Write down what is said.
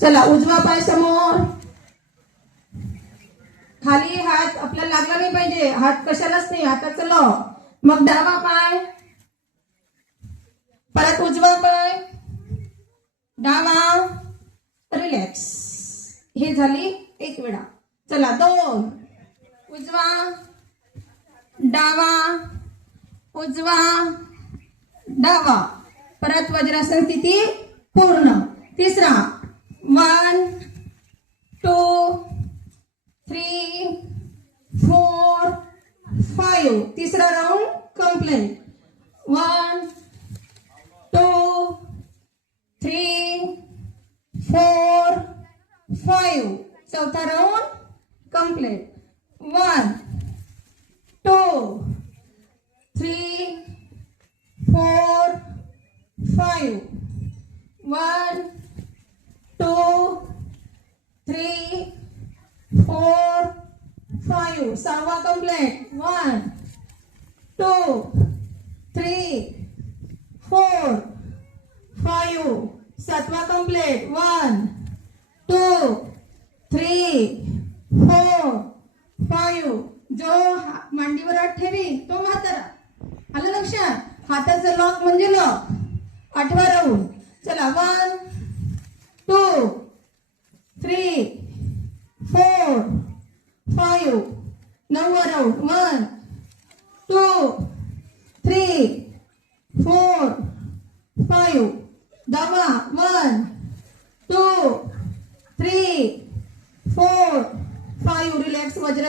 चला उजवा पाय समोर, खाली हात आपल्याला लागला नाही पाहिजे, हात कशालाच नाही, हाताचं लो. मग डावा पाय, परत उजवा पाय, डावा, रिलॅक्स. हे झाली एक वेळा. चला 2, उजवा डावा, उजवा डावा, परत वज्रासन स्थिती पूर्ण. तिसरा 1 2 3 4 5. तिसरा राऊंड कंप्लीट. 1 2 3 4 5. चौथा राऊंड कंप्लीट. 1 2 3 4 5. 1 2 3 4 5. सहावा कंप्लीट. 1 2 3 4 5. सातवा कंप्लीट. 1 2 3 4 5. जो मांडीवर हात ठेवी तो म्हातारा. आलं लक्षात? हाताचं लॉक म्हणजे लॉक. 8वा राऊंड. चला 1 2 3 4 5. 9वा राऊंड. 1 2 3 4 5. 10वा. 1 2 3 4 5. रिलॅक्स. वज्र